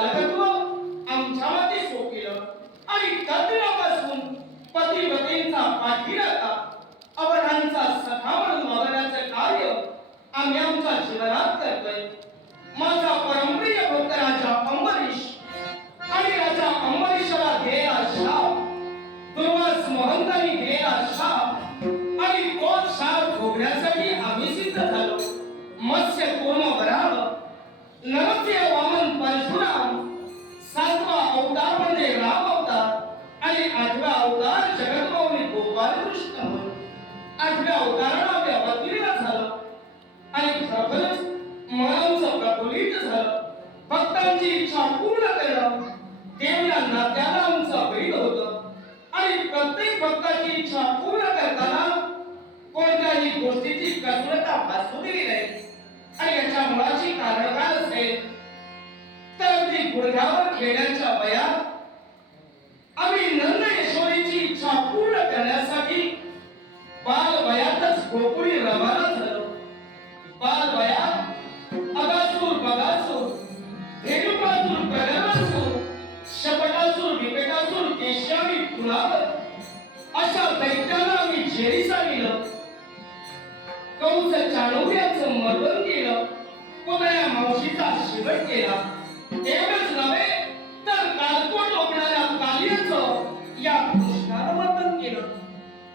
बालकत्व आमच्यामध्ये सोपिलं आणि तज्ञापासून पतिवतींचा पाठीराखा अवधांचा सखा म्हणून वागण्याचं कार्य आम्ही आमच्या जीवनात करतोय. माझा परमप्रिय भक्त राजा अंबरीश आणि राजा अंबरीशाला ध्येया शाप दुर्वास महंतांनी ध्येया शाप आपल्या अवताराला आम्ही अवतीर्ण झालो. आणि खरोखरच मनाचं प्रफुल्लित झालं. भक्तांची इच्छा पूर्ण करणं देवला नात्याला आमचं बैल होतं. आणि प्रत्येक भक्ताची इच्छा पूर्ण करताना कोणत्याही गोष्टीची कसरता भासू दिली नाही. आणि याच्या मुळाची कारण काय असेल? तर ती गुडघ्यावर खेळण्याच्या वयात असून विकटासूर केशवी कुलावर अशा दैत्याला आम्ही झेरी सांगितलं कंस चाणूर्याचं मर्दन केलं. कोणत्या मावशीचा शिवट केला. एवढंच नव्हे तर कालकोट ओढणाऱ्या कालियाचं या कृष्णानं मर्दन केलं.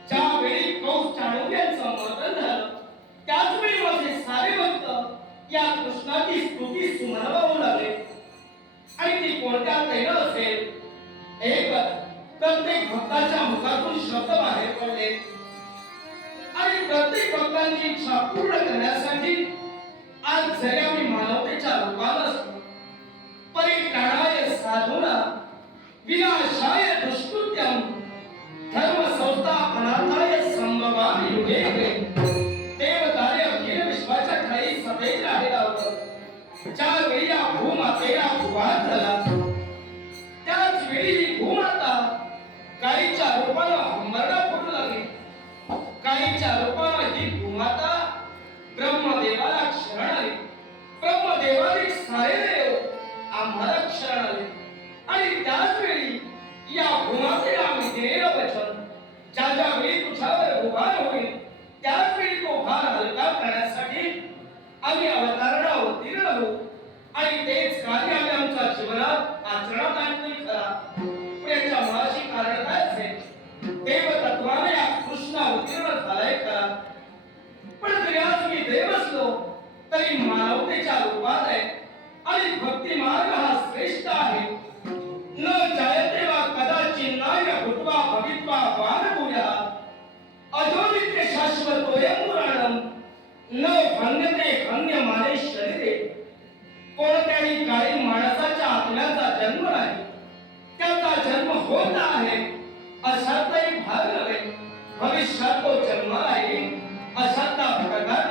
ज्यावेळी कंस चाणूर्याचं मर्दन झालं त्याच वेळी माझे सारे भक्त या कृष्णाची स्तुती सुमरवावू लागले. आणि ती कोणत्या तैन असेल एकच प्रत्येक भक्ताच्या मुखातून शब्द बाहेर पडले. आणि प्रत्येक भक्तांची इच्छा पूर्ण करण्यासाठी आज जरी आम्ही मानवतेच्या रूपात असतो परित्राणाय साधूना विनाशाय दुष्कृत्यम धर्म संस्थापनार्थाय संभवान युगे. ती वेळी आता काहीच्या रूपाला मरणा फुटू लागली. काहीच्या रूपाला ही भूमाता ब्रह्मदेवाला शरण आली. ब्रह्मदेवाने सारे देव आम्हाला शरण आले. आणि त्याच वेळी या भूमातेला आम्ही दिलेलं वचन ज्या ज्या वेळी तुझ्यावर उभार होईल त्याच वेळी तो भार हलका करण्यासाठी आम्ही अवतारणा अवतीर्ण होऊ आणि तेच कार्य आम्ही आमच्या जीवनात आचरणात आणतोय खरा. पण याच्या मुळाशी कारण काय असेल? देव तत्वाने या कृष्णा उत्तीर्ण झालाय खरा. पण जरी आज मी देव असलो तरी मानवतेच्या रूपात आहे. आणि भक्ती मार्ग हा श्रेष्ठ आहे. न जायते वा कदाचित नाय भूतवा भवित्वा वानभूया अजोनित्य शाश्वतोयं पुराणं. न भंगते भंग्य माने कोणत्याही काळी माणसाच्या आत्म्याचा जन्म नाही. त्याचा जन्म होत आहे. अशातही भाग नव्हे भविष्यात तो जन्म आहे अशातला प्रकार